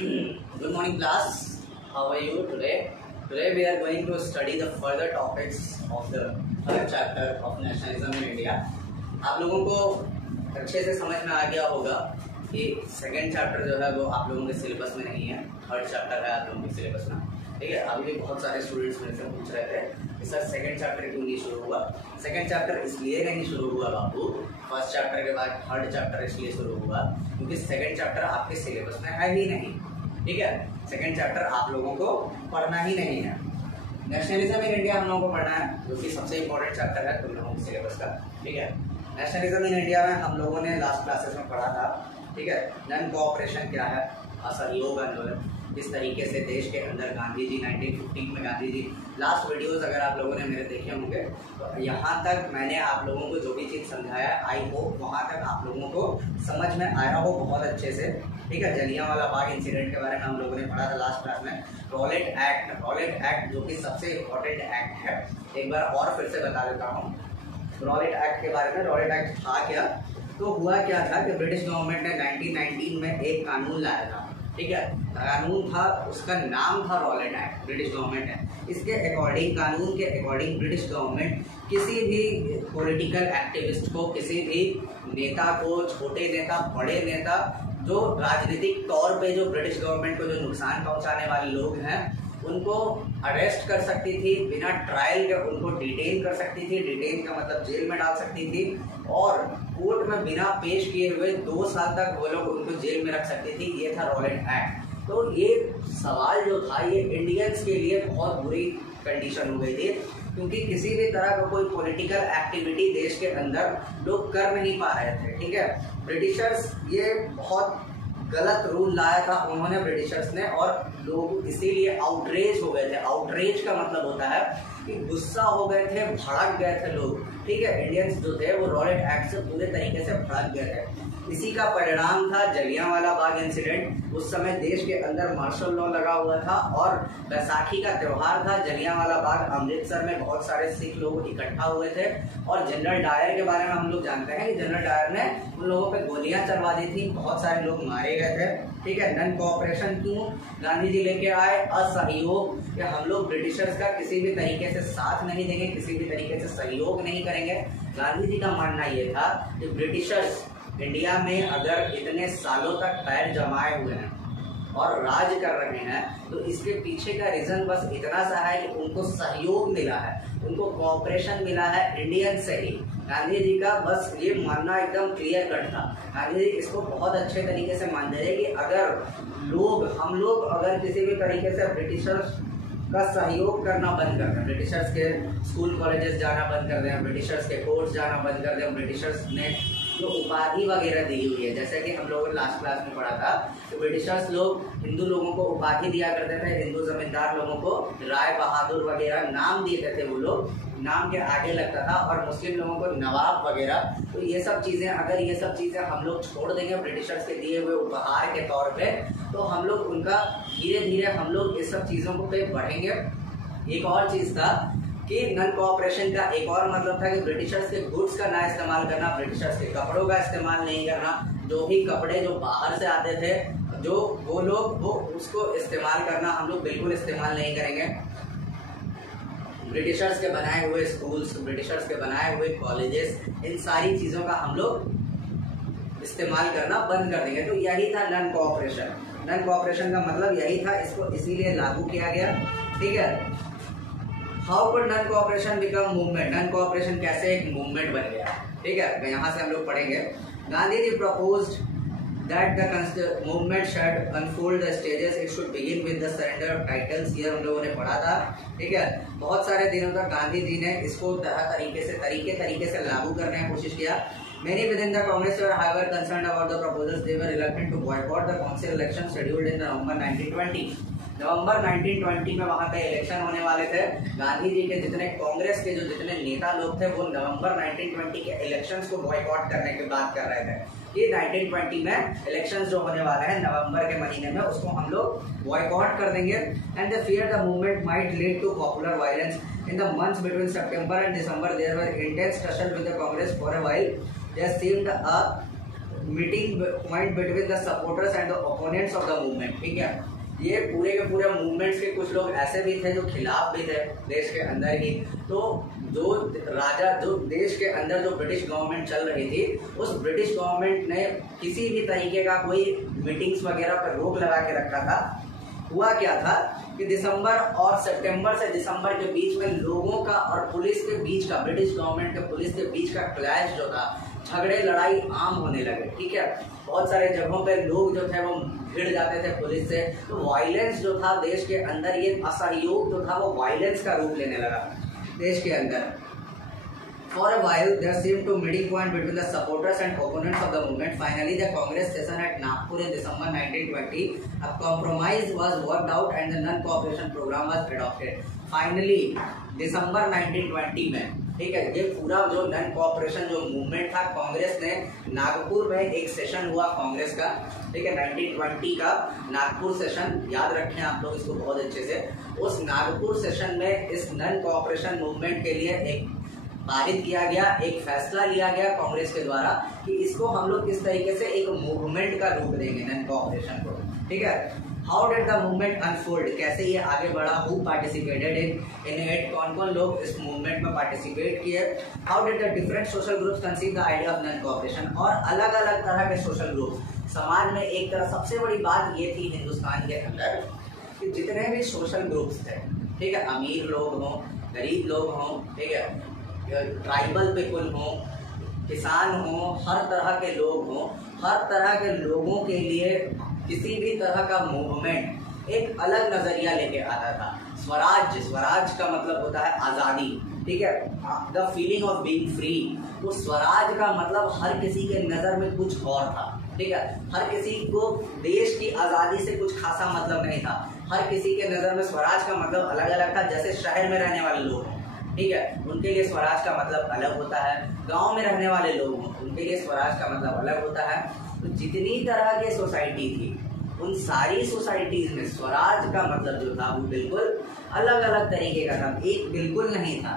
Good morning class. How are you today? Today we are going to study the further topics of the third chapter of nationalism in India. आप लोगों को अच्छे से समझ में आ गया होगा कि सेकंड चैप्टर जो है वो आप लोगों के सिलेबस में नहीं है, थर्ड चैप्टर है आप लोगों के सिलेबस में। ठीक है, अभी भी बहुत सारे स्टूडेंट्स मेरे से पूछ रहे थे कि सर सेकंड चैप्टर क्यों नहीं शुरू हुआ। सेकंड चैप्टर इसलिए नहीं शुरू हुआ बाबू, फर्स्ट चैप्टर के बाद थर्ड चैप्टर इसलिए शुरू हुआ क्योंकि सेकंड चैप्टर आपके सिलेबस में है ही नहीं। ठीक है, सेकंड चैप्टर आप लोगों को पढ़ना ही नहीं है। नेशनलिज्म इन इंडिया हम लोगों को पढ़ना है जो कि सबसे इंपॉर्टेंट चैप्टर है तुम लोगों के सिलेबस का। ठीक है, नेशनलिज्म इन इंडिया में हम लोगों ने लास्ट क्लासेस में पढ़ा था। ठीक है, नॉन कोऑपरेशन क्या है, असहयोग आंदोलन, किस तरीके से देश के अंदर गांधी जी 1915 में गांधी जी, लास्ट वीडियोस अगर आप लोगों ने मेरे देखे होंगे तो यहाँ तक मैंने आप लोगों को जो भी चीज़ समझाया आई होप वहाँ तक आप लोगों को समझ में आया हो बहुत अच्छे से। ठीक है, जलियांवाला बाग इंसिडेंट के बारे में हम लोगों ने पढ़ा था लास्ट क्लास में। रॉलेट एक्ट जो कि सबसे इम्पोर्टेंट एक्ट है, एक बार और फिर से बता देता हूँ रॉलेट एक्ट के बारे में। रॉलेट एक्ट था क्या, तो हुआ क्या था कि ब्रिटिश गवर्नमेंट ने 1919 में एक कानून लाया था। ठीक है, कानून था, उसका नाम था रॉलेट एक्ट, ब्रिटिश गवर्नमेंट ने इसके अकॉर्डिंग, कानून के अकॉर्डिंग ब्रिटिश गवर्नमेंट किसी भी पॉलिटिकल एक्टिविस्ट को, किसी भी नेता को, छोटे नेता बड़े नेता, जो राजनीतिक तौर पे जो ब्रिटिश गवर्नमेंट को जो नुकसान पहुंचाने वाले लोग हैं उनको अरेस्ट कर सकती थी, बिना ट्रायल के उनको डिटेन कर सकती थी। डिटेन का मतलब जेल में डाल सकती थी और कोर्ट में बिना पेश किए हुए 2 साल तक वो लोग उनको जेल में रख सकती थी। ये था रॉलेट एक्ट। तो ये सवाल जो था ये इंडियंस के लिए बहुत बुरी कंडीशन हो गई थी क्योंकि किसी भी तरह का कोई पॉलिटिकल एक्टिविटी देश के अंदर लोग कर नहीं पा रहे थे। ठीक है, ब्रिटिशर्स ये बहुत गलत रूल लाया था उन्होंने, ब्रिटिशर्स ने, और लोग इसीलिए आउटरेज हो गए थे। आउटरेज का मतलब होता है कि गुस्सा हो गए थे, भड़क गए थे लोग। ठीक है, इंडियंस जो थे वो रॉलेट एक्ट से पूरे तरीके से भड़क गए थे। इसी का परिणाम था जलियांवाला बाग इंसिडेंट। उस समय देश के अंदर मार्शल लॉ लगा हुआ था और बैसाखी का त्योहार था। जलियांवाला बाग अमृतसर में बहुत सारे सिख लोग इकट्ठा हुए थे और जनरल डायर के बारे में हम लोग जानते हैं कि जनरल डायर ने उन लोगों पे गोलियां चलवा दी थी, बहुत सारे लोग मारे गए थे। ठीक है, नॉन कोऑपरेशन क्यों गांधी जी लेके आए, असहयोग, कि हम लोग ब्रिटिशर्स का किसी भी तरीके से साथ नहीं देंगे, किसी भी तरीके से सहयोग नहीं करेंगे। गांधी जी का मानना ये था कि ब्रिटिशर्स इंडिया में अगर इतने सालों तक पैर जमाए हुए हैं और राज कर रहे हैं तो इसके पीछे का रीजन बस इतना सा है कि उनको सहयोग मिला है, उनको कोऑपरेशन मिला है इंडियन से ही। गांधी जी का बस ये मानना एकदम क्लियर कट था। गांधी जी इसको बहुत अच्छे तरीके से मानते थे कि अगर हम लोग अगर किसी भी तरीके से ब्रिटिशर्स का सहयोग करना बंद कर दें, ब्रिटिशर्स के स्कूल कॉलेजेस जाना बंद कर दें, ब्रिटिशर्स के कोर्ट्स जाना बंद कर दें, ब्रिटिशर्स ने जो उपाधि वगैरह दी हुई है, जैसे कि हम लोगों ने लास्ट क्लास में पढ़ा था कि ब्रिटिशर्स लोग हिंदू लोगों को उपाधि दिया करते थे, हिंदू जमींदार लोगों को राय बहादुर वगैरह नाम देते थे, वो लोग नाम के आगे लगता था, और मुस्लिम लोगों को नवाब वगैरह। तो ये सब चीज़ें, अगर ये सब चीज़ें हम लोग छोड़ देंगे ब्रिटिशर्स के दिए हुए उपहार के तौर पे, तो हम लोग उनका धीरे धीरे हम लोग इस सब चीज़ों को पे बढ़ेंगे। एक और चीज़ था कि नॉन कोऑपरेशन का एक और मतलब था कि ब्रिटिशर्स के गुड्स का ना इस्तेमाल करना, ब्रिटिशर्स के कपड़ों का इस्तेमाल नहीं करना। जो भी कपड़े जो बाहर से आते थे जो वो लोग वो उसको इस्तेमाल करना हम लोग बिल्कुल इस्तेमाल नहीं करेंगे। ब्रिटिशर्स के बनाए हुए स्कूल्स, ब्रिटिशर्स के बनाए हुए कॉलेजेस, इन सारी चीज़ों का हम लोग इस्तेमाल करना बंद कर देंगे। तो यही था नॉन कोऑपरेशन। नॉन कोऑपरेशन का मतलब यही था, इसको इसीलिए लागू किया गया। ठीक है, how could non cooperation become movement, non cooperation कैसे एक मूवमेंट बन गया। ठीक है, यहाँ से हम लोग पढ़ेंगे। Gandhi ji proposed that the movement should unfold the stages, it should begin with the surrender of titles। ये हम लोगों ने पढ़ा था। ठीक है, बहुत सारे दिनों तक गांधी जी ने इसको तरीके से लागू करने की कोशिश किया। Many within the Congress were however concerned about the proposals. They were reluctant to boycott the council election scheduled in November 1920। नवंबर 1920 में वहाँ पे इलेक्शन होने वाले थे। गांधी जी के जितने कांग्रेस के जो जितने नेता लोग थे वो नवंबर 1920 के इलेक्शंस को बॉयकॉट करने की बात कर रहे थे कि 1920 में इलेक्शंस जो होने वाले हैं नवंबर के महीने में, उसको हम लोग बॉयकॉट कर देंगे। And they fear the movement might lead to popular violence in the months between September and December. There were intense tussle with the Congress for a while. There seemed a meeting point between the supporters and the opponents of the movement. ठीक है, ये पूरे के पूरे movements के कुछ लोग ऐसे भी थे जो खिलाफ भी थे देश के अंदर ही। तो जो देश के अंदर जो ब्रिटिश गवर्नमेंट चल रही थी, उस ब्रिटिश गवर्नमेंट ने किसी भी तरीके का कोई मीटिंग्स वगैरह पर रोक लगा के रखा था। हुआ क्या था कि दिसंबर और सितंबर से दिसंबर के बीच में लोगों का और पुलिस के बीच का, ब्रिटिश गवर्नमेंट के पुलिस के बीच का क्लैश जो था, झगड़े लड़ाई आम होने लगे। ठीक है, बहुत सारे जगहों पे लोग जो थे वो भिड़ जाते थे पुलिस से। तो वायलेंस जो था देश के अंदर, ये असहयोग जो था वो वायलेंस का रूप लेने लगा देश के अंदर। For a while, there seemed to meeting point between the supporters and opponents of the movement. Finally, the Congress session at Nagpur in December 1920, a compromise was worked out and the non-cooperation program was adopted. Finally, दिसंबर 1920 में, ठीक है, ये पूरा जो none cooperation जो movement था, कांग्रेस ने नागपुर में एक सेशन हुआ कांग्रेस का, ठीक है, 1920 का नागपुर सेशन, याद रखें आप लोग इसको बहुत अच्छे से। उस नागपुर सेशन में इस नन कोऑपरेशन मूवमेंट के लिए एक पारित किया गया, एक फैसला लिया गया कांग्रेस के द्वारा कि इसको हम लोग किस तरीके से एक मूवमेंट का रूप देंगे नन कोऑपरेशन को। ठीक है, how did the movement unfold, कैसे ये आगे बढ़ा, हु पार्टिसिपेटेड इन इट, कौन कौन लोग इस मूवमेंट में पार्टिसिपेट किए, how did the different social groups conceive the idea of non cooperation. और अलग अलग तरह के सोशल ग्रुप समाज में, एक तरह सबसे बड़ी बात ये थी हिंदुस्तान के अंदर कि जितने भी सोशल ग्रुप्स थे, ठीक है, अमीर लोग हों, गरीब लोग हों, ठीक है, ट्राइबल पीपुल हों, किसान हों, हर तरह के लोग हों, हर तरह के लोगों के लिए किसी भी तरह का मूवमेंट एक अलग नजरिया लेके आता था। स्वराज का मतलब होता है आज़ादी, ठीक है, the feeling of being free. तो स्वराज का मतलब हर किसी के नज़र में कुछ और था। ठीक है, हर किसी को देश की आज़ादी से कुछ खासा मतलब नहीं था। हर किसी के नज़र में स्वराज का मतलब अलग अलग था। जैसे शहर में रहने वाले लोग हैं, ठीक है, उनके लिए स्वराज का मतलब अलग होता है। गांव में रहने वाले लोग हों, उनके लिए स्वराज का मतलब अलग होता है। तो जितनी तरह की सोसाइटी थी, उन सारी सोसाइटीज में स्वराज का मतलब जो था वो बिल्कुल अलग अलग तरीके का था, एक बिल्कुल नहीं था।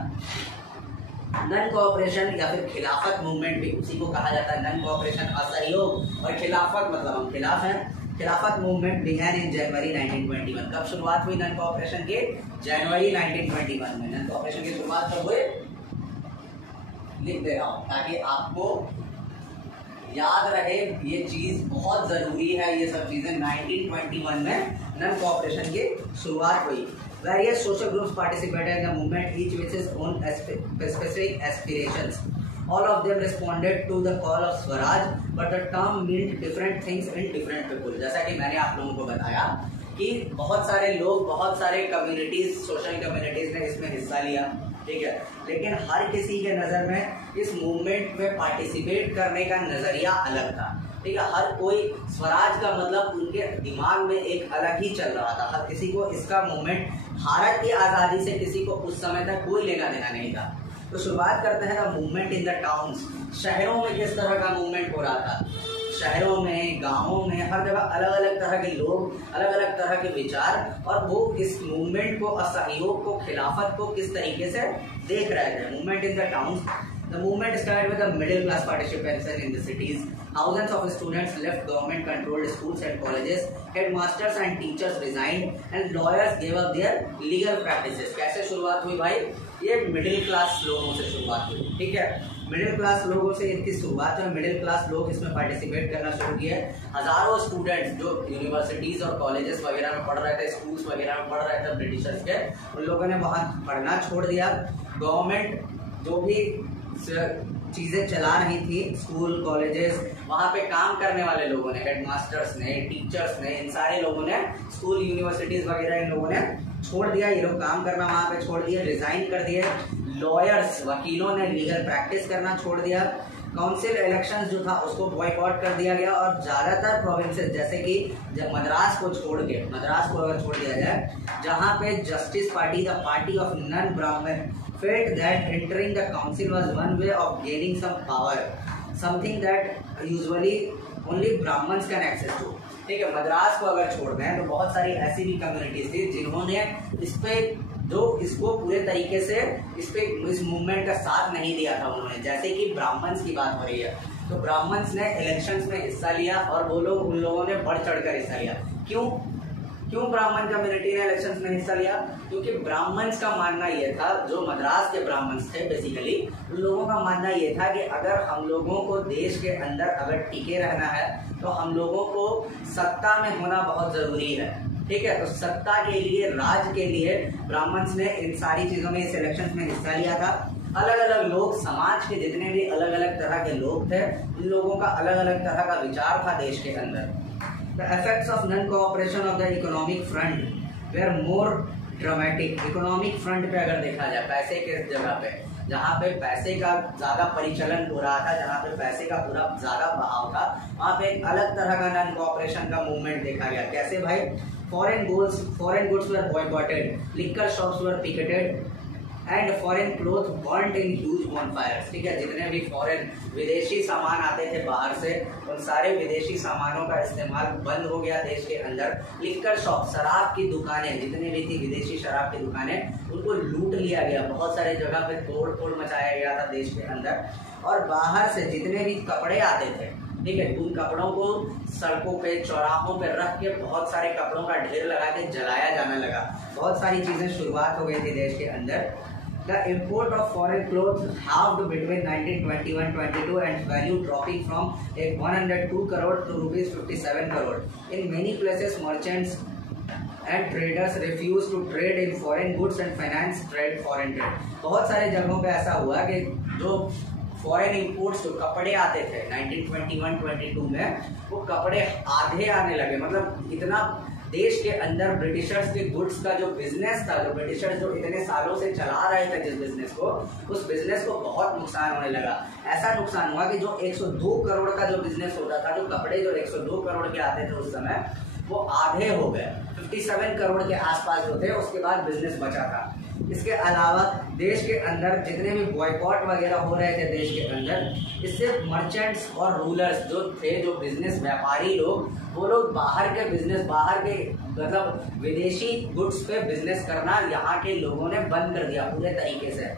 नन कोऑपरेशन या फिर खिलाफत मूवमेंट भी उसी को कहा जाता है। नन कोऑपरेशन असहयोग और खिलाफत मतलब हम खिलाफ हैं। खिलाफत मूवमेंट बिगैन इन जनवरी 1921। कब शुरुआत हुई नन कोऑपरेशन के? जनवरी 1921 में। नन कोऑपरेशन की शुरुआत कब हुई? लिख दे रहा हूँ ताकि आपको याद रहे, ये चीज बहुत जरूरी है। ये सब चीजें 1921 में नन कोऑपरेशन की शुरुआत हुई। Various social groups participated in the movement, each with its own specific aspirations. All of them responded to the call of Swaraj, but the term meant different things in different people. जैसा कि मैंने आप लोगों को बताया कि बहुत सारे लोग, बहुत सारे कम्युनिटीज, सोशल कम्युनिटीज ने इसमें हिस्सा लिया, ठीक है, लेकिन हर किसी के नज़र में इस मूवमेंट में पार्टिसिपेट करने का नज़रिया अलग था। ठीक है, हर कोई स्वराज का मतलब उनके दिमाग में एक अलग ही चल रहा था। हर किसी को इसका मूवमेंट, भारत की आज़ादी से किसी को उस समय तक कोई लेना देना नहीं था। तो शुरुआत करते हैं the movement in the towns. शहरों में किस तरह का मूवमेंट हो रहा था? शहरों में, गाँवों में, हर जगह अलग अलग तरह के लोग, अलग अलग तरह के विचार, और वो इस मूवमेंट को, असहयोग को, खिलाफत को किस तरीके से देख रहे थे। Movement in the towns. The movement started with the middle class participation in the cities. Thousands of students left government controlled schools and colleges. Headmasters and teachers resigned and lawyers gave up their legal practices. कैसे शुरुआत हुई भाई? ये middle class लोगों से शुरुआत हुई। ठीक है, मिडिल क्लास लोगों से इनकी शुरुआत है। मिडिल क्लास लोग इसमें पार्टिसिपेट करना शुरू किए। हजारों स्टूडेंट्स जो यूनिवर्सिटीज और कॉलेजेस वगैरह में पढ़ रहे थे, स्कूल्स वगैरह में पढ़ रहे थे ब्रिटिशर्स के, उन लोगों ने वहाँ पढ़ना छोड़ दिया। गवर्नमेंट जो भी चीजें चला रही थी, स्कूल, कॉलेजेस, वहाँ पे काम करने वाले लोगों ने, हेडमास्टर्स ने, टीचर्स ने, इन सारे लोगों ने, स्कूल, यूनिवर्सिटीज वगैरह इन लोगों ने छोड़ दिया। ये लोग काम करना वहाँ पे छोड़ दिया, रिजाइन कर दिए। लॉयर्स, वकीलों ने लीगल प्रैक्टिस करना छोड़ दिया। काउंसिल इलेक्शंस जो था उसको बॉयकॉट कर दिया गया। और ज़्यादातर प्रोविंसेस, जैसे कि जब मद्रास को छोड़ के, मद्रास को अगर छोड़ दिया जाए, जहाँ पे justice party, the party of non Brahman, felt that entering the council was one way of gaining some power, something that usually only Brahmins can access to. ठीक है, मद्रास को अगर छोड़ दें तो बहुत सारी ऐसी भी कम्युनिटीज थी जिन्होंने इस पे, जो इसको पूरे तरीके से इस मूवमेंट का साथ नहीं दिया था उन्होंने। जैसे कि ब्राह्मण्स की बात हो रही है, तो ब्राह्मण्स ने इलेक्शंस में हिस्सा लिया और वो लोग उन लोगों ने बढ़ चढ़कर हिस्सा लिया। क्यों ब्राह्मण कम्युनिटी ने इलेक्शंस में हिस्सा लिया? क्योंकि ब्राह्मण्स का मानना ये था, जो मद्रास के ब्राह्मण्स थे बेसिकली, उन लोगों का मानना ये था कि अगर हम लोगों को देश के अंदर अगर टिके रहना है तो हम लोगों को सत्ता में होना बहुत जरूरी है। ठीक है, तो सत्ता के लिए, राज के लिए ब्राह्मण्स ने इन सारी चीजों में, इस इलेक्शंस में हिस्सा लिया था। अलग अलग लोग, समाज के जितने भी अलग अलग तरह के लोग थे, उन लोगों का अलग अलग तरह का विचार था देश के अंदर। The effects of non-cooperation of the economic front were more dramatic. Economic front पे अगर देखा जाए, पैसे के जगह पे, जहाँ पे पैसे का ज्यादा परिचलन हो रहा था, जहाँ पे पैसे का पूरा ज्यादा बहाव था, वहाँ पे एक अलग तरह का नॉन कोऑपरेशन का मूवमेंट देखा गया। कैसे भाई? Foreign goods were boycotted, liquor shops were picketed and foreign cloth burned in huge bonfires. ठीक है, जितने भी फॉरेन विदेशी सामान आते थे बाहर से, उन सारे विदेशी सामानों का इस्तेमाल बंद हो गया देश के अंदर। लिकर शॉप, शराब की दुकानें जितनी भी थी, विदेशी शराब की दुकानें, उनको लूट लिया गया। बहुत सारे जगह पे तोड़ फोड़ मचाया गया था देश के अंदर। और बाहर से जितने भी कपड़े आते थे, ठीक है, उन कपड़ों को सड़कों पे, चौराहों पे रख के बहुत सारे कपड़ों का ढेर लगा के जलाया जाने लगा। बहुत सारी चीजें शुरुआत हो गई थी देश के अंदर। The import of foreign clothes halved between 1921-22 and value dropping from 102 crore to rupees 57 crore. In many places, merchants and traders refused to trade in foreign goods and finance trade foreign trade. बहुत सारे जगहों पे ऐसा हुआ कि जो foreign imports, जो कपड़े आते थे 1921-22 में, वो कपड़े आधे आने लगे। मतलब इतना देश के अंदर ब्रिटिशर्स के गुड्स का जो बिजनेस था, जो ब्रिटिशर्स जो इतने सालों से चला रहे थे जिस बिजनेस को, उस बिजनेस को बहुत नुकसान होने लगा। ऐसा नुकसान हुआ कि जो 102 करोड़ का जो बिजनेस होता था, जो कपड़े जो 102 करोड़ के आते थे उस समय, वो आधे हो गए। 57 करोड़ के आसपास जो थे, उसके बाद बिजनेस बचा था। इसके अलावा देश के अंदर जितने भी बॉयकॉट वगैरह हो रहे थे देश के अंदर, इससे मर्चेंट्स और रूलर्स जो थे, जो बिजनेस व्यापारी लोग, वो लोग बाहर के बिजनेस, बाहर के मतलब विदेशी गुड्स पे बिजनेस करना यहाँ के लोगों ने बंद कर दिया पूरे तरीके से।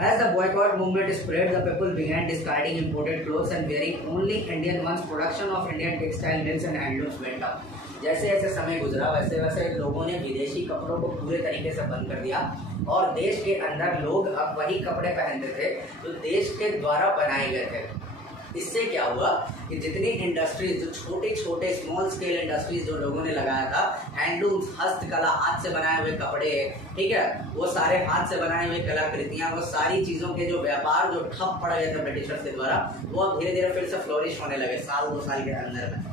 As the boycott movement spread, the people began discarding imported clothes and wearing only Indian ones. Production of Indian textile mills and handlooms went up. जैसे जैसे समय गुजरा, वैसे वैसे लोगों ने विदेशी कपड़ों को पूरे तरीके से बंद कर दिया और देश के अंदर लोग अब वही कपड़े पहनते थे जो देश के द्वारा बनाए गए थे। इससे क्या हुआ कि जितनी इंडस्ट्रीज, जो छोटे छोटे स्मॉल स्केल इंडस्ट्रीज जो लोगों ने लगाया था, हैंडलूम्स, हस्तकला, हाथ से बनाए हुए कपड़े, ठीक है, वो सारे हाथ से बनाए हुए कलाकृतियां, वो सारी चीजों के जो व्यापार जो ठप पड़ गए थे ब्रिटिशर्स के द्वारा, वो अब धीरे धीरे फिर से फ्लोरिश होने लगे साल 2 साल के अंदर में।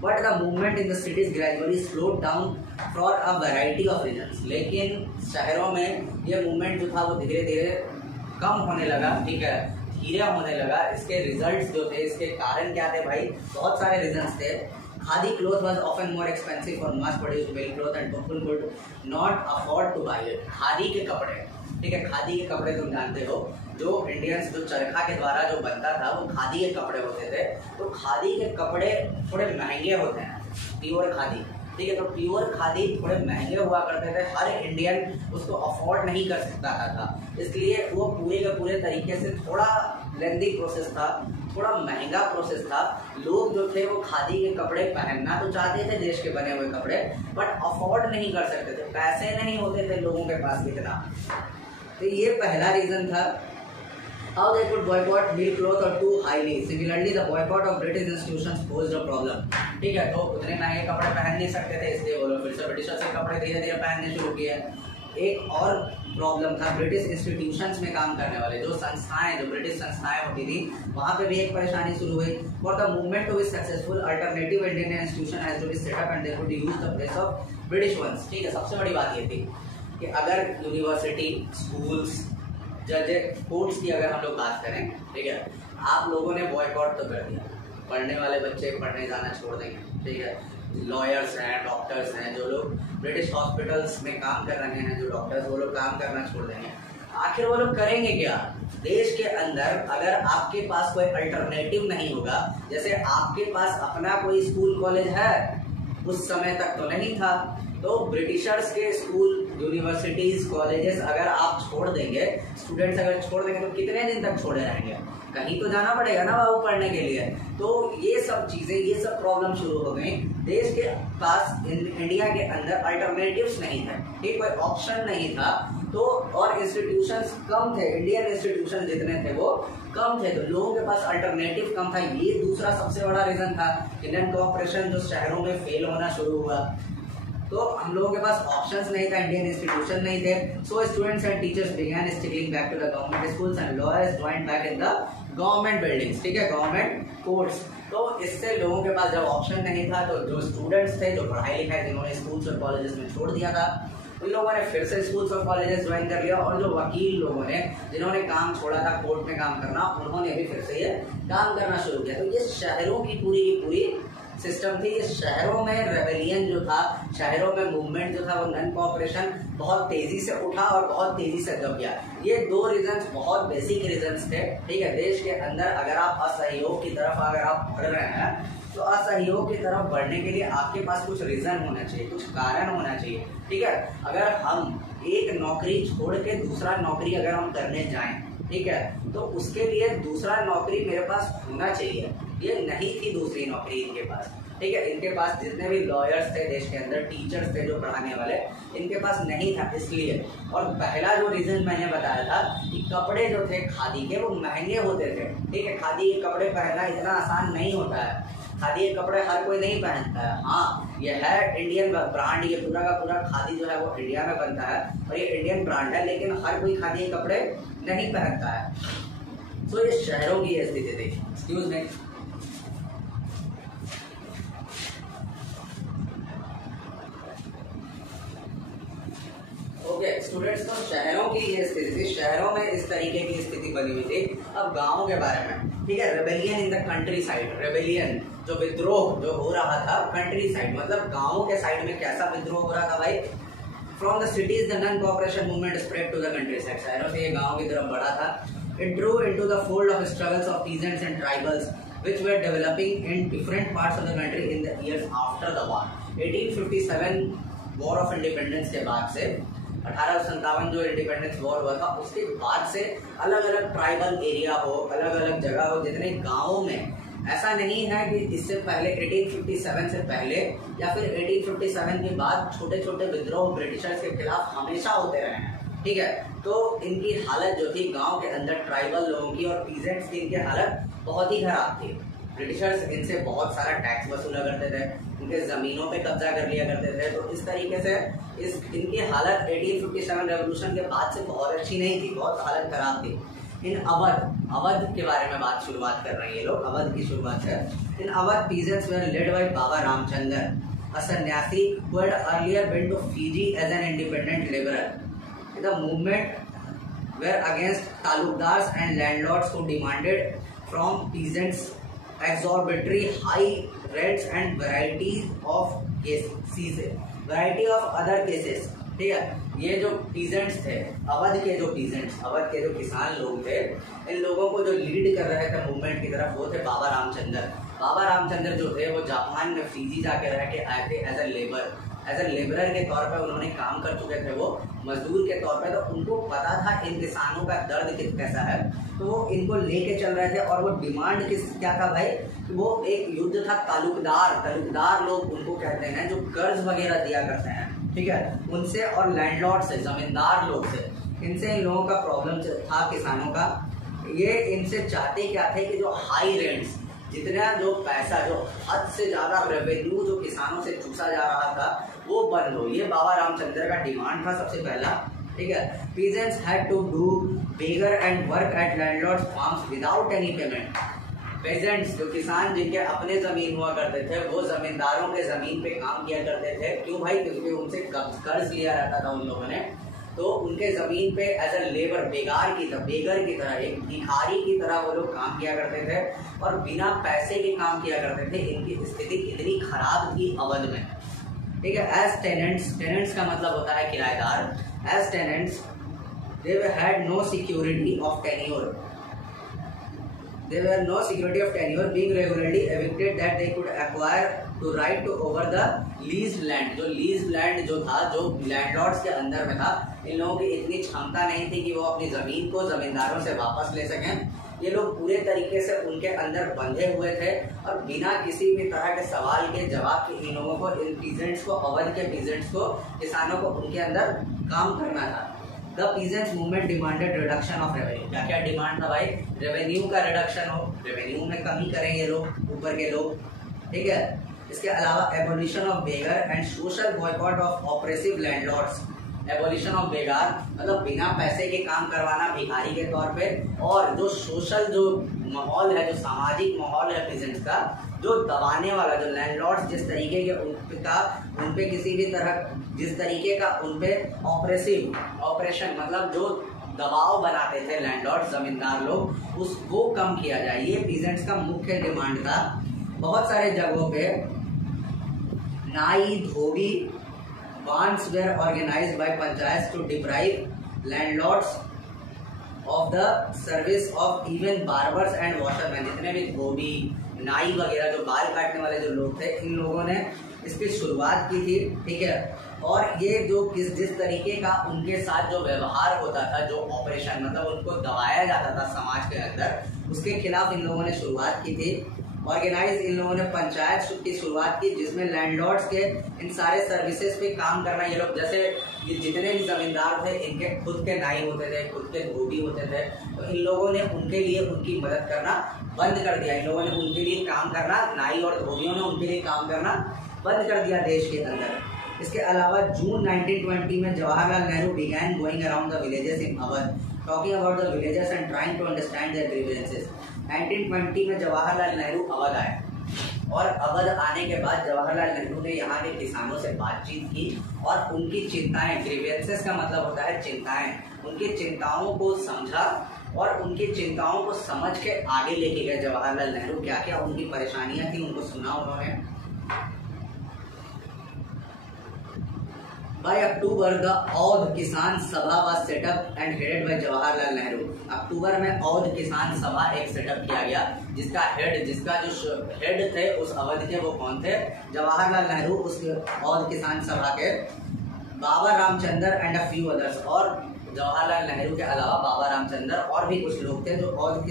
But the movement in the cities gradually slowed down for a variety of reasons. लेकिन शहरों में ये मूवमेंट जो था वो धीरे धीरे कम होने लगा, ठीक है, धीरे होने लगा। इसके रिजल्ट्स जो थे, इसके कारण क्या थे भाई? बहुत सारे रीजंस थे। Khadi cloth was often more expensive for mass produced mill cloth and people could not afford to buy it. Khadi के कपड़े, ठीक है, खादी के कपड़े तुम जानते हो, जो इंडियंस जो चरखा के द्वारा जो बनता था वो खादी के कपड़े होते थे। तो खादी के कपड़े थोड़े महंगे होते हैं, प्योर खादी, ठीक है, तो प्योर खादी थोड़े महंगे हुआ करते थे। हर इंडियन उसको अफोर्ड नहीं कर सकता था, इसलिए वो पूरे के पूरे तरीके से थोड़ा लेंदी प्रोसेस था, थोड़ा महंगा प्रोसेस था। लोग जो थे वो खादी के कपड़े पहनना तो चाहते थे, देश के बने हुए कपड़े, बट अफोर्ड नहीं कर सकते थे, पैसे नहीं होते थे लोगों के पास इतना। तो ये पहला रीजन था। How they could boycott mill cloth or too highly. Similarly, the boycott of British institutions posed a problem. ठीक है, तो उतने महंगे कपड़े पहन नहीं सकते थे, इसलिए वो लोग फिर से ब्रिटिशर्स के कपड़े धीरे धीरे पहनने शुरू किए। एक और प्रॉब्लम था, ब्रिटिश इंस्टीट्यूशंस में काम करने वाले जो संस्थाएं, जो ब्रिटिश संस्थाएं होती थी, वहाँ पे भी एक परेशानी शुरू हुई। For the movement to be successful, alternative Indian institution has to be set up and they could use the place of British ones. ठीक है, सबसे बड़ी बात ये थी कि अगर यूनिवर्सिटी, स्कूल्स, जज, कोर्ट्स की अगर हम लोग बात करें, ठीक है, आप लोगों ने बॉयकॉट तो कर दिया, पढ़ने वाले बच्चे पढ़ने जाना छोड़ देंगे, ठीक है, लॉयर्स हैं, डॉक्टर्स हैं, जो लोग ब्रिटिश हॉस्पिटल्स में काम कर रहे हैं, जो डॉक्टर्स, वो लोग काम करना छोड़ देंगे। आखिर वो लोग करेंगे क्या? देश के अंदर अगर आपके पास कोई अल्टरनेटिव नहीं होगा, जैसे आपके पास अपना कोई स्कूल कॉलेज है, उस समय तक तो नहीं था, तो ब्रिटिशर्स के स्कूल, यूनिवर्सिटीज, कॉलेजेस अगर आप छोड़ देंगे, स्टूडेंट्स अगर छोड़ देंगे, तो कितने दिन तक छोड़े रहेंगे? कहीं तो जाना पड़ेगा ना बाबू पढ़ने के लिए। तो ये सब चीजें, ये सब प्रॉब्लम शुरू हो गई। देश के पास इंडिया के अंदर अल्टरनेटिव्स नहीं थे, ठीक, कोई ऑप्शन नहीं था। तो और इंस्टीट्यूशंस कम थे, इंडियन इंस्टीट्यूशन जितने थे वो कम थे, तो लोगों के पास अल्टरनेटिव कम था। ये दूसरा सबसे बड़ा रीजन था। इंडियन कोऑपरेशन जो शहरों में फेल होना शुरू हुआ, तो हम लोगों के पास ऑप्शंस नहीं था, इंडियन इंस्टीट्यूशन नहीं थे। So students and teachers began trickling back to the government schools and lawyers joined back in the government buildings, ठीक है, गवर्नमेंट कोर्ट्स। तो इससे लोगों के पास जब ऑप्शन नहीं था, तो जो स्टूडेंट्स थे, जो पढ़ाई लिखाई जिन्होंने स्कूल्स और कॉलेजेस में छोड़ दिया था, उन लोगों ने फिर से स्कूल्स और कॉलेजेस ज्वाइन कर लिया। और जो वकील लोगों ने, जिन्होंने काम छोड़ा था कोर्ट में काम करना, उन्होंने भी फिर से ये काम करना शुरू किया। तो ये शहरों की पूरी सिस्टम थी। ये शहरों में रेबेलियन जो था, शहरों में मूवमेंट जो था, वो नॉन कोऑपरेशन बहुत तेजी से उठा और बहुत तेजी से दब गया। ये दो रीजंस बहुत बेसिक रीजंस थे, ठीक है। देश के अंदर अगर आप असहयोग की तरफ अगर आप बढ़ रहे हैं, तो असहयोग की तरफ बढ़ने के लिए आपके पास कुछ रीजन होना चाहिए, कुछ कारण होना चाहिए, ठीक है। अगर हम एक नौकरी छोड़ के दूसरा नौकरी अगर हम करने जाएं, ठीक है, तो उसके लिए दूसरा नौकरी मेरे पास होना चाहिए। ये नहीं थी दूसरी नौकरी इनके पास, ठीक है। इनके पास जितने भी लॉयर्स थे देश के अंदर, टीचर्स थे जो पढ़ाने वाले, इनके पास नहीं था, इसलिए। और पहला जो रीजन मैंने बताया था कि कपड़े जो थे खादी के, वो महंगे होते थे, ठीक है। खादी के कपड़े पहनना इतना आसान नहीं होता है, खादी के कपड़े हर कोई नहीं पहनता है। हाँ, ये है इंडियन ब्रांड, ये पूरा का पूरा खादी जो है वो इंडिया में बनता है और ये इंडियन ब्रांड है, लेकिन हर कोई खादी के कपड़े नहीं पहनता है। तो ये शहरों की स्थिति थी। Excuse me. ओके स्टूडेंट्स, तो शहरों की ये स्थिति थी, शहरों में इस तरीके की स्थिति बनी हुई थी। अब गांवों के बारे में, ठीक है, rebellion in the country side, rebellion जो विद्रोह जो हो रहा था कंट्री साइड, मतलब गांवों के साइड में कैसा विद्रोह हो रहा था भाई। From the cities the non cooperation movement spread to the countryside, शहरों से ये गांव की तरफ बढ़ा था। It drew into the fold of struggles of peasants and tribals which were developing in different parts of the country in the years after the war. 1857 war of independence के बाद से 1857 जो इंडिपेंडेंस वॉर हुआ था उसके बाद से अलग अलग ट्राइबल एरिया हो, अलग अलग जगह हो, जितने गांवों में, ऐसा नहीं है कि इससे पहले 1857 से पहले या फिर 1857 के बाद छोटे छोटे विद्रोह ब्रिटिशर्स के खिलाफ हमेशा होते रहे हैं, ठीक है। तो इनकी हालत जो थी गांव के अंदर ट्राइबल लोगों की और पीजेंट्स की, इनकी हालत बहुत ही खराब थी। ब्रिटिशर्स इनसे बहुत सारा टैक्स वसूला करते थे, इनके जमीनों पे कब्जा कर लिया करते थे। तो इस तरीके से इनकी हालत 1857 रेवोल्यूशन के बाद से बहुत अच्छी नहीं थी, बहुत हालत खराब थी। इन अवध के बारे में शुरुआत कर रहे हैं ये लोग, अवध की शुरुआत है। In Awadh peasants were led by Baba Ramchandra, a sannyasi who had earlier been to Fiji as an independent laborer. The movement were against talukdars and landlords who demanded from peasants exorbitantly high rents and variety of other cases, ठीक है। ये जो peasants थे, अवध के जो किसान लोग थे, इन लोगों को जो लीड कर रहे थे मूवमेंट की तरफ, वो थे बाबा रामचंद्र जो थे वो जापान में फिजी जाके रह के आए थे एज ए लेबरर के तौर पे उन्होंने काम कर चुके थे, वो मजदूर के तौर पे। तो उनको पता था इन किसानों का दर्द कैसा है, तो वो इनको लेके चल रहे थे। और वो डिमांड क्या था भाई, वो एक युद्ध था तालुकदार लोग उनको कहते हैं, जो कर्ज वगैरह दिया करते हैं, ठीक है, उनसे, और लैंडलॉर्ड से, जमींदार लोग से, इनसे इन लोगों का प्रॉब्लम था किसानों का। ये इनसे चाहते क्या थे कि जो हाई रेंट्स, जितना जो पैसा, जो हद से ज्यादा रेवेन्यू जो किसानों से चूसा जा रहा था, वो बंद हो। ये बाबा रामचंद्र का डिमांड था सबसे पहला, ठीक है। Peasants had to do begar and work at landlords farms without any payment. Peasants जो किसान जिनके अपने जमीन हुआ करते थे, वो जमींदारों के जमीन पे काम किया करते थे। क्यों भाई? क्योंकि उनसे कर्ज लिया रहता था उन लोगों ने, तो उनके जमीन पे एज ए लेबर, बेगर की तरह, एक भिखारी की तरह वो लोग काम किया करते थे और बिना पैसे के काम किया करते थे। इनकी स्थिति इतनी खराब थी अवध में, ठीक है। एज टेनेंट्स का मतलब होता है किराएदार। As tenants they had no security of tenure. There were no security of tenure, being regularly evicted that they could acquire to right to over the leased land. जो leased land जो था, जो landlords के अंदर में था, इन लोगों की इतनी क्षमता नहीं थी कि वो अपनी जमीन को जमींदारों से वापस ले सकें। ये लोग पूरे तरीके से उनके अंदर बंधे हुए थे और बिना किसी भी तरह के सवाल के जवाब के इन लोगों को, इन पीजेंट्स को, अवध के पीजेंट्स को, किसानों को उनके अंदर काम करना था। The peasants movement demanded reduction of revenue. क्या क्या डिमांड था भाई? रेवेन्यू का रिडक्शन हो, रेवेन्यू में कमी करें ये लोग, ऊपर के लोग, ठीक है। इसके अलावा abolition of begar and social boycott of oppressive landlords. Abolition of begar मतलब बिना पैसे के काम करवाना भिखारी के तौर पे, और जो सोशल जो माहौल है, जो सामाजिक माहौल है पीजेंट्स का, जो दबाने वाला, जो लैंडलॉर्ड्स जिस तरीके के उन पे किसी भी तरह, जिस तरीके का उन पे ऑपरेशन मतलब जो दबाव बनाते थे लैंडलॉर्ड, जमींदार लोग, वो कम किया जाए, ये पीजेंट्स का मुख्य डिमांड था। बहुत सारे जगहों पे नाई, धोबी, bands were organized by panchayats to deprive landlords of the service of even barbers and washermen। जितने भी धोबी, नाई वगैरह जो बाल काटने वाले जो लोग थे, इन लोगों ने इसकी शुरुआत की थी, ठीक है। और ये जो जिस तरीके का उनके साथ जो व्यवहार होता था, जो ऑपरेशन मतलब उनको दबाया जाता था समाज के अंदर, उसके खिलाफ इन लोगों ने शुरुआत की थी। ऑर्गेनाइज इन लोगों ने पंचायत की शुरुआत की, जिसमें लैंडलॉर्ड्स के इन सारे सर्विसेज पे काम करना, ये लोग जैसे ये जितने भी जमींदार थे, इनके खुद के नाई होते थे, खुद के धोबी होते थे, तो इन लोगों ने उनके लिए उनकी मदद करना बंद कर दिया। इन लोगों ने उनके लिए काम करना, नाई और धोबियों ने उनके लिए काम करना बंद कर दिया देश के अंदर। इसके अलावा जून 1920 में Jawaharlal Nehru began going around the villages in Awadh, talking about the villages and trying to understand their grievances. 1920 में जवाहरलाल नेहरू अवध आए, और अवध आने के बाद जवाहरलाल नेहरू ने यहाँ के किसानों से बातचीत की और उनकी चिंताएं, ग्रीवेंसेस का मतलब होता है चिंताएं, उनकी चिंताओं को समझा और उनकी चिंताओं को समझ के आगे लेके गए जवाहरलाल नेहरू। क्या क्या उनकी परेशानियां थी उनको सुना उन्होंने। By October, the Audh किसान सभा was set up and headed by Jawaharlal Nehru. अक्टूबर में औध किसान सभा एक सेटअप किया गया, जिसका जो हेड थे उस अवध के, वो कौन थे? जवाहरलाल नेहरू। उस औध किसान सभा के Baba Ramchandra and a few others, और जवाहरलाल नेहरू के अलावा बाबा रामचंद्र और भी कुछ लोग थे जो औध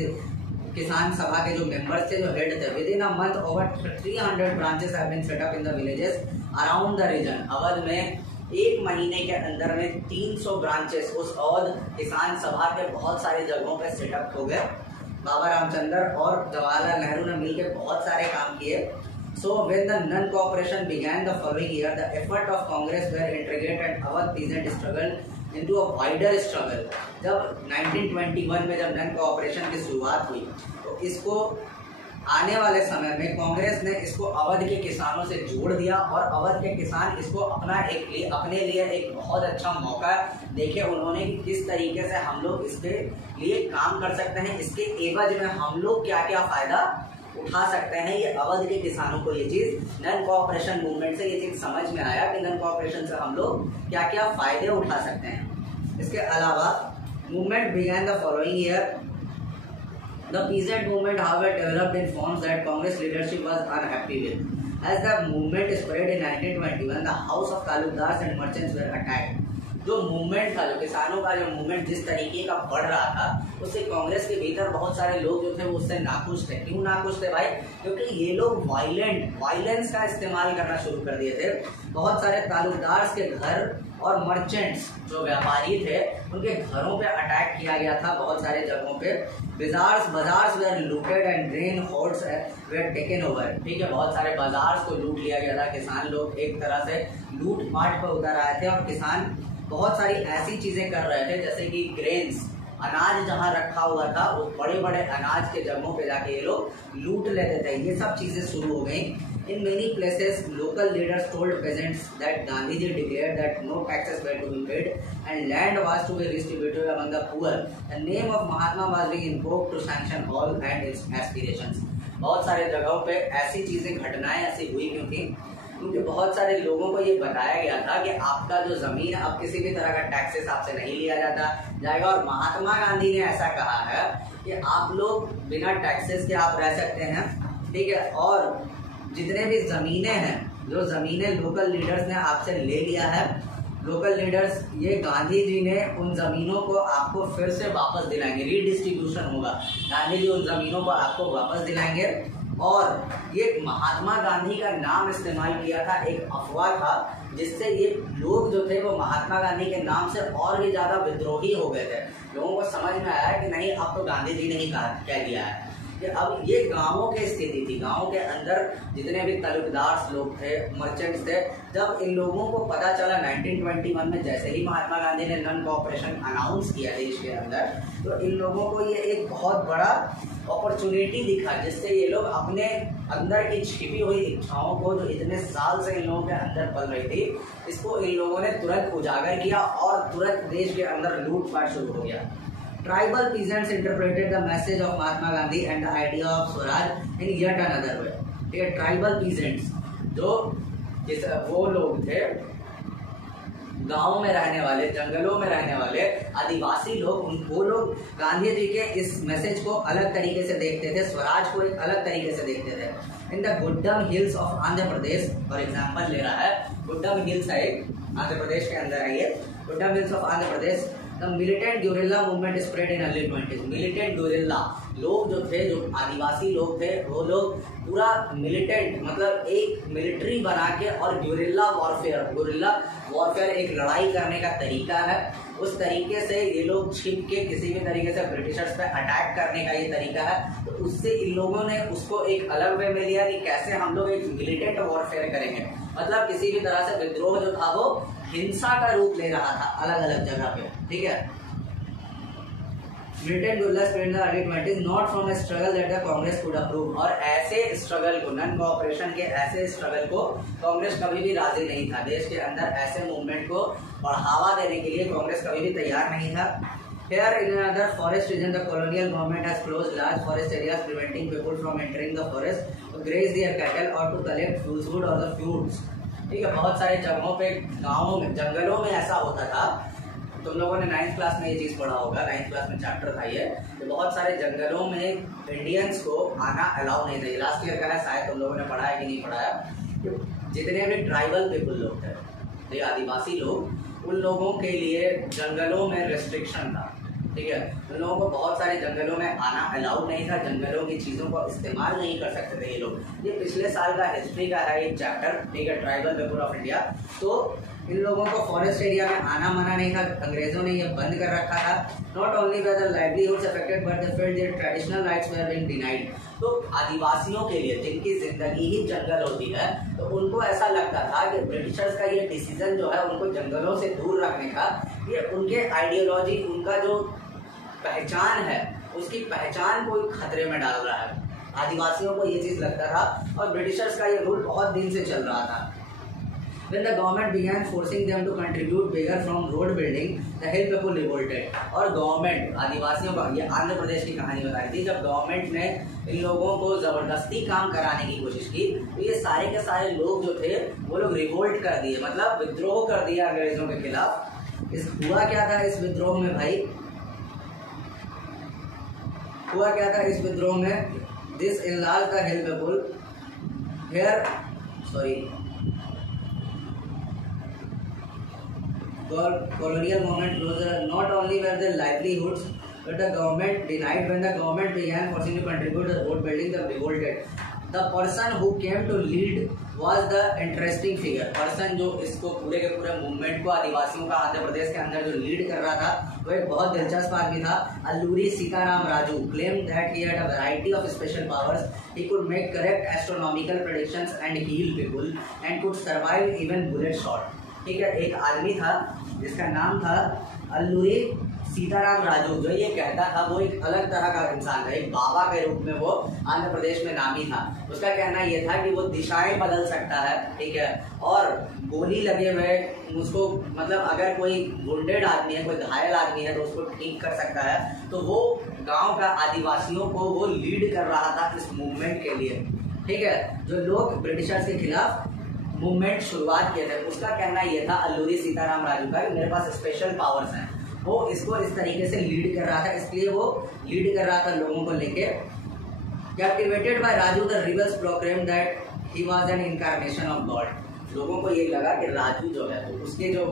किसान सभा के जो मेंबर्स थे, जो हेड थे। Within a month over 300 branches have been set up in the villages around the region. Awadh में एक महीने के अंदर में 300 ब्रांचेस उस औध किसान सभा के बहुत सारी जगहों पे सेटअप हो गए। बाबा रामचंद्र और जवाहरलाल नेहरू ने मिलकर बहुत सारे काम किए। So when the non cooperation began the following year, the effort of Congress were integrated Awadh peasant struggle into a wider struggle. जब 1921 में जब नन कोऑपरेशन की शुरुआत हुई, तो इसको आने वाले समय में कांग्रेस ने इसको अवध के किसानों से जोड़ दिया, और अवध के किसान इसको अपने लिए एक बहुत अच्छा मौका देखे उन्होंने कि किस तरीके से हम लोग इसके लिए काम कर सकते हैं, इसके एवज में हम लोग क्या क्या फायदा उठा सकते हैं। ये अवध के किसानों को ये चीज नन कोऑपरेशन मूवमेंट से ये चीज समझ में आया कि नन कोऑपरेशन से हम लोग क्या क्या फायदे उठा सकते हैं। इसके अलावा movement began the following year. The peasant movement, however, developed in forms that Congress leadership was unhappy with. As the movement spread in 1921, the house of talukdars and merchants were attacked. जो movement था, जो किसानों का जो movement जिस तरीके का बढ़ रहा था, उससे कांग्रेस के भीतर बहुत सारे लोग जो थे वो उससे नाखुश थे। क्यों नाखुश थे भाई? क्योंकि ये लोग वायलेंस का इस्तेमाल करना शुरू कर दिए थे। बहुत सारे तालुकदार्स के घर और मर्चेंट्स जो व्यापारी थे, उनके घरों पे अटैक किया गया था बहुत सारे जगहों पे। Bazaars were looted and grain hoards were taken over. ठीक है, बहुत सारे बाजार्स को लूट लिया गया था। किसान लोग एक तरह से लूट पाट पर उतर आए थे, और किसान बहुत सारी ऐसी चीजें कर रहे थे जैसे कि ग्रेन्स, अनाज जहाँ रखा हुआ था वो बड़े बड़े अनाज के जगहों पे जाके ये लोग लूट लेते थे। ये सब चीजें शुरू हो गई। In many places, local leaders told peasants that Gandhiji declared that no taxes were to be paid and land was to be distributed among the poor. The name of Mahatma was being invoked to sanction all and its aspirations. बहुत सारे जगहों पे ऐसी चीजें, घटनाएं ऐसी हुई क्यों थी? क्योंकि बहुत सारे लोगों को ये बताया गया था कि आपका जो जमीन है, अब किसी भी तरह का टैक्सेस आपसे नहीं लिया जाएगा। और महात्मा गांधी ने ऐसा कहा है कि आप लोग बिना टैक्सेस के आप रह सकते हैं। ठीक है, और जितने भी ज़मीनें हैं, जो ज़मीनें लोकल लीडर्स ने आपसे ले लिया है, लोकल लीडर्स, ये गांधी जी ने उन जमीनों को आपको फिर से वापस दिलाएंगे, रीडिस्ट्रीब्यूशन होगा, गांधी जी उन जमीनों को आपको वापस दिलाएंगे। और ये महात्मा गांधी का नाम इस्तेमाल किया था, एक अफवाह था, जिससे ये लोग जो थे वो महात्मा गांधी के नाम से और भी ज्यादा विद्रोही हो गए थे। लोगों को समझ में आया कि नहीं, अब तो गांधी जी ने ही कह दिया है। कि अब ये गांवों की स्थिति थी, गांवों के अंदर जितने भी तलुकदार लोग थे, मर्चेंट्स थे, जब इन लोगों को पता चला 1921 में जैसे ही महात्मा गांधी ने नॉन कोऑपरेशन अनाउंस किया देश के अंदर, तो इन लोगों को ये एक बहुत बड़ा अपॉर्चुनिटी दिखा, जिससे ये लोग अपने अंदर की छिपी हुई इच्छाओं को, जो इतने साल से इन लोगों के अंदर पल रही थी, इसको इन लोगों ने तुरंत उजागर किया और तुरंत देश के अंदर लूटपाट शुरू हो गया। Tribal peasants interpreted the message of Mahatma Gandhi and the idea of Swaraj in yet another way. ठीक है, ट्राइबल पीजेंट्स वो लोग थे, गाँव में रहने वाले, जंगलों में रहने वाले आदिवासी लोग, वो लोग गांधी जी के इस मैसेज को अलग तरीके से देखते थे, स्वराज को एक अलग तरीके से देखते थे। In the Gudem hills of Andhra Pradesh, for example ले रहा है, गुड्डम हिल्स है आंध्र प्रदेश के अंदर है ये, Gudem hills of Andhra Pradesh. The militant guerrilla movement spread in early 20s. Militant guerrilla लोग जो थे, जो आदिवासी लोग थे, वो लोग पूरा मिलिटेंट, मतलब एक मिलिट्री बना के, और गुरिल्ला वॉरफेयर एक लड़ाई करने का तरीका है, उस तरीके से ये लोग छिप के किसी भी तरीके से ब्रिटिशर्स पे अटैक करने का ये तरीका है। तो उससे इन लोगों ने उसको एक अलग वे में लिया कि कैसे हम लोग एक मिलिटेंट वॉरफेयर करेंगे, मतलब किसी भी तरह से विद्रोह जो था वो हिंसा का रूप ले रहा था अलग अलग जगह पे। ठीक है, militant guerrilla spread in the early 20s not from a struggle that the Congress could approve. और ऐसे स्ट्रगल को, नॉन कोऑपरेशन के ऐसे स्ट्रगल को कांग्रेस कभी भी राजी नहीं था। देश के अंदर ऐसे मूवमेंट को बढ़ावा देने के लिए कांग्रेस कभी भी तैयार नहीं था। Here in another forest region, the colonial government has closed large forest areas, preventing people from entering the forest to graze their cattle or to collect food or the fruits. ठीक है, बहुत सारे जगहों पे, गाँवों में, जंगलों में ऐसा होता था। तुम लोगों ने 9th क्लास में ये चीज़ पढ़ा होगा, 9th क्लास में चैप्टर था ये, कि बहुत सारे जंगलों में इंडियंस को आना अलाउ नहीं था। लास्ट ईयर का है, शायद तुम लोगों ने पढ़ा है कि नहीं पढ़ाया। जितने भी ट्राइबल पीपल लोग थे, आदिवासी लोग, उन लोगों के लिए जंगलों में रेस्ट्रिक्शन था। ठीक है, उन लोगों को बहुत सारे जंगलों में आना अलाउड नहीं था, जंगलों की चीज़ों को इस्तेमाल नहीं कर सकते थे ये लोग। ये पिछले साल का हिस्ट्री का है एक चैप्टर, ठीक है, ट्राइबल पीपल ऑफ इंडिया। तो इन लोगों को फॉरेस्ट एरिया में आना मना नहीं था, अंग्रेजों ने ये बंद कर रखा था। Not only by the livelihoods affected but they felt there traditional rights were being denied. तो आदिवासियों के लिए, जिनकी जिंदगी ही जंगल होती है, तो उनको ऐसा लगता था कि ब्रिटिशर्स का ये डिसीजन जो है उनको जंगलों से दूर रखने का, ये उनके आइडियोलॉजी, उनका जो पहचान है, उसकी पहचान को खतरे में डाल रहा है। आदिवासियों को ये चीज लगता था, और ब्रिटिशर्स का ये रूल बहुत दिन से चल रहा था। When the government began forcing them to contribute bigger from road building, the hill people revolted. और गवर्नमेंट आदिवासियों का, ये आंध्र प्रदेश की कहानी बताई थी, जब गवर्नमेंट ने इन लोगों को जबरदस्ती काम कराने की कोशिश की, तो ये सारे के सारे लोग जो थे वो लोग रिवोल्ट कर दिए, मतलब विद्रोह कर दिया अंग्रेजों के खिलाफ। इस हुआ क्या था इस विद्रोह में भाई, हुआ क्या था इस विद्रोह में? This enlarged the hill people here, sorry, colonial movement closer. Not only were their livelihoods, but the government denied. When the government began forcing to contribute to road building, they revolted. The person who came to lead was the interesting figure. Person जो इसको पूरे के पूरे movement को, आदिवासियों का आंध्र प्रदेश के अंदर जो लीड कर रहा था, वो एक बहुत दिलचस्प आदमी था, Alluri Sitaram Raju. claimed that he had a variety of special powers. He could make correct astronomical predictions and heal people and could survive even bullet shot. ठीक है, एक आदमी था जिसका नाम था अल्लूरी सीताराम राजू, जो ये कहता था वो एक अलग तरह का इंसान था, एक बाबा के रूप में वो आंध्र प्रदेश में नामी था। उसका कहना ये था कि वो दिशाएं बदल सकता है, ठीक है, और गोली लगे हुए उसको, मतलब अगर कोई वुंडेड आदमी है, कोई घायल आदमी है, तो उसको ठीक कर सकता है। तो वो गांव का आदिवासियों को वो लीड कर रहा था इस मूवमेंट के लिए। ठीक है, जो लोग ब्रिटिशर्स के खिलाफ मूवमेंट शुरुआत किए थे, उसका कहना ये था अल्लूरी सीताराम राजू का, मेरे पास स्पेशल पावर्स हैं। वो इसको इस तरीके से लीड कर रहा था, इसलिए वो लीड कर रहा था लोगों को लेके। Captivated by Raju the rebels proclaimed that he was an incarnation of God. लोगों को ये लगा कि राजू जो है, तो उसके जो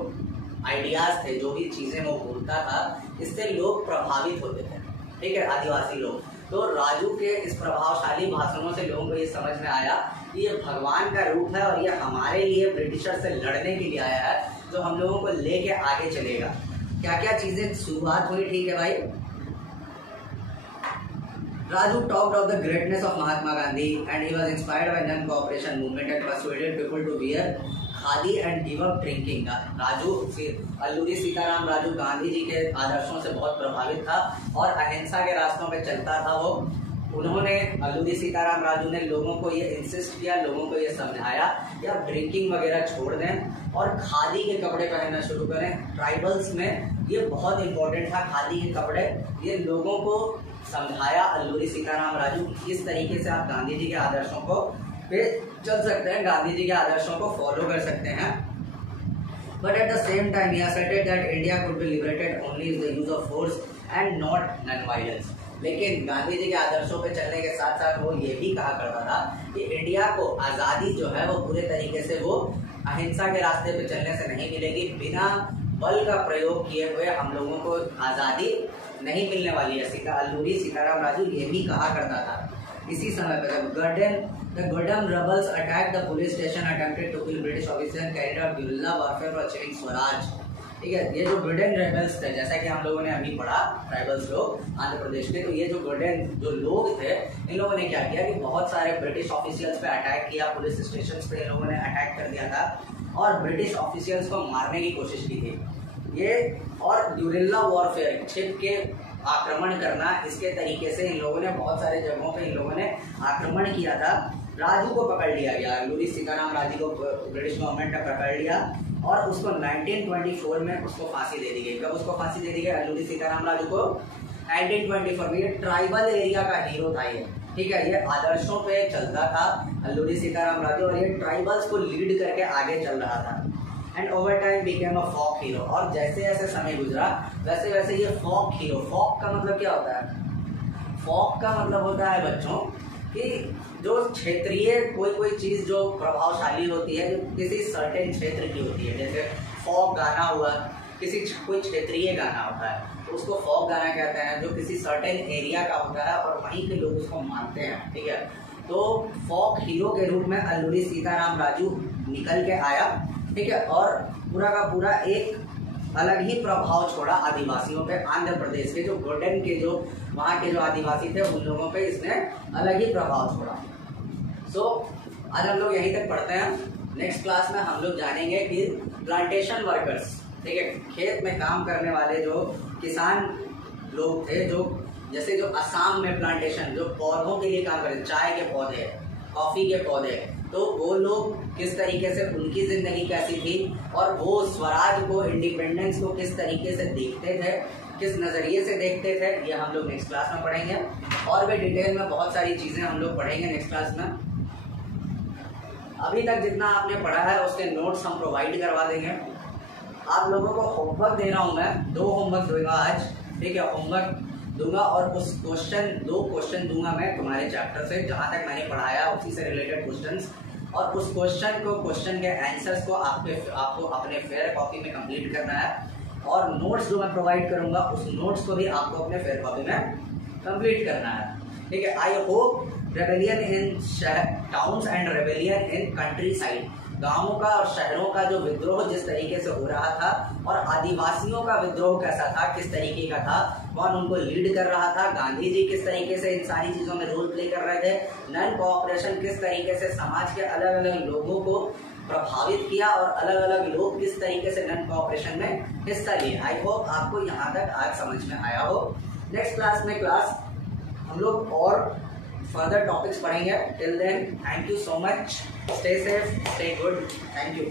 आइडियाज थे, जो भी चीजें वो बोलता था, इससे लोग प्रभावित होते थे, ठीक है, आदिवासी लोग। तो राजू के इस प्रभावशाली भाषणों से लोगों को ये समझ में आया कि ये भगवान का रूप है और ये हमारे लिए ब्रिटिशर से लड़ने के लिए आया है, जो हम लोगों को लेके आगे चलेगा। क्या क्या चीजें शुरुआत हुई, ठीक है भाई। Raju talked of the greatness of Mahatma Gandhi and he was inspired by non-cooperation movement and persuaded people to wear khadi and give up drinking। Raju Alluri Sitaram Raju Gandhi ji के आदर्शों से बहुत प्रभावित था और अहिंसा के रास्तों पे चलता था वो। उन्होंने अल्लूरी सीताराम राजू ने लोगों को ये इंसिस्ट किया, लोगों को ये समझाया कि आप ड्रिंकिंग वगैरह छोड़ दें और खादी के कपड़े पहनना शुरू करें। ट्राइबल्स में ये बहुत इंपॉर्टेंट था, खादी के कपड़े। ये लोगों को समझाया अल्लूरी सीताराम राजू किस तरीके से आप गांधी जी के आदर्शों को पे चल सकते हैं, गांधी जी के आदर्शों को फॉलो कर सकते हैं। But at the same time he asserted that India could be liberated only with the use of force and not non-violence। लेकिन गांधी जी के आदर्शों पे चलने के साथ साथ वो ये भी कहा करता था कि इंडिया को आज़ादी जो है वो पूरे तरीके से वो अहिंसा के रास्ते पे चलने से नहीं मिलेगी, बिना बल का प्रयोग किए हुए हम लोगों को आज़ादी नहीं मिलने वाली है। अल्लूरी सीताराम राजू ये भी कहा करता था। इसी समय पर the Gurdam rebels attacked the police station, attempted to kill British officers and carried out guerrilla warfare for achieving Swaraj. ठीक है, ये जो गुर्डन रेबल्स थे, जैसा कि हम लोगों ने अभी पढ़ा, ट्राइबल्स लोग आंध्र प्रदेश के, तो ये जो गुर्डन जो लोग थे, इन लोगों ने क्या किया कि बहुत सारे ब्रिटिश ऑफिशियल्स पे अटैक किया, पुलिस स्टेशन पे इन लोगों ने अटैक कर दिया था और ब्रिटिश ऑफिशियल्स को मारने की कोशिश की थी। ये और गुरिल्ला वॉरफेयर, छिप के आक्रमण करना, इसके तरीके से इन लोगों ने बहुत सारे जगहों पे इन लोगों ने आक्रमण किया था। राजू को पकड़ लिया गया, अल्लूरी सीताराम राजू को ब्रिटिश गवर्नमेंट ने पकड़ लिया और उसको 1924 में उसको फांसी दे दी गई। कब उसको फांसी दे दी गई? अल्लूरी सीताराम राजू को 1924 में। ये ट्राइबल एरिया का हीरो था ये, ठीक है, ये आदर्शों पे चलता था अल्लूरी सीताराम राजू और ये ट्राइबल्स को लीड करके आगे चल रहा था। And over time became a folk hero. और जैसे जैसे समय गुजरा वैसे वैसे ये फोक हीरो, फोक का मतलब क्या होता है? फोक का मतलब होता है बच्चों कि जो क्षेत्रीय कोई चीज़ जो प्रभावशाली होती है, जो किसी सर्टेन क्षेत्र की होती है, जैसे फोक गाना हुआ, कोई क्षेत्रीय गाना होता है तो उसको फोक गाना कहते हैं, जो किसी सर्टेन एरिया का होता है और वहीं के लोग उसको मानते हैं, ठीक है। तो फोक हीरो के रूप में अल्लूरी सीताराम राजू निकल के आया, ठीक है, और पूरा का पूरा एक अलग ही प्रभाव छोड़ा आदिवासियों पे। आंध्र प्रदेश के जो गुर्डन के जो वहाँ के जो आदिवासी थे उन लोगों पे इसने अलग ही प्रभाव छोड़ा। सो आज हम लोग यहीं तक पढ़ते हैं। नेक्स्ट क्लास में हम लोग जानेंगे कि प्लांटेशन वर्कर्स, ठीक है, खेत में काम करने वाले जो किसान लोग थे, जो जैसे जो असम में प्लांटेशन जो पौधों के लिए काम करते, चाय के पौधे, कॉफी के पौधे, तो वो लोग किस तरीके से उनकी जिंदगी कैसी थी और वो स्वराज को, इंडिपेंडेंस को किस तरीके से देखते थे, किस नज़रिए से देखते थे, ये हम लोग नेक्स्ट क्लास में पढ़ेंगे। और भी डिटेल में बहुत सारी चीज़ें हम लोग पढ़ेंगे नेक्स्ट क्लास में। अभी तक जितना आपने पढ़ा है उसके नोट्स हम प्रोवाइड करवा देंगे। आप लोगों को होमवर्क दे रहा हूँ मैं, 2 होमवर्क दूंगा आज, ठीक है, होमवर्क दूंगा और उस 2 क्वेश्चन दूंगा मैं तुम्हारे चैप्टर से, जहाँ तक मैंने पढ़ाया उसी से रिलेटेड क्वेश्चंस, और उस क्वेश्चन के आंसर्स को आपको अपने फेयर कॉपी में कंप्लीट करना है। और नोट्स जो मैं प्रोवाइड करूंगा उस नोट्स को भी आपको अपने फेयर कॉपी में कंप्लीट करना है, ठीक है। I hope rebellion in towns and rebellion in country side, गाँवों का और शहरों का जो विद्रोह जिस तरीके से हो रहा था और आदिवासियों का विद्रोह कैसा था, किस तरीके का था, कौन उनको लीड कर रहा था, गांधी जी किस तरीके से इन सारी चीज़ों में रोल प्ले कर रहे थे, नॉन कोऑपरेशन किस तरीके से समाज के अलग अलग लोगों को प्रभावित किया और अलग अलग लोग किस तरीके से नॉन कोऑपरेशन में हिस्सा लिए। आई होप आपको यहाँ तक आज समझ में आया हो। नेक्स्ट क्लास में हम लोग और फर्दर टॉपिक्स पढ़ेंगे। Till then, thank you so much, stay safe, stay good, thank you.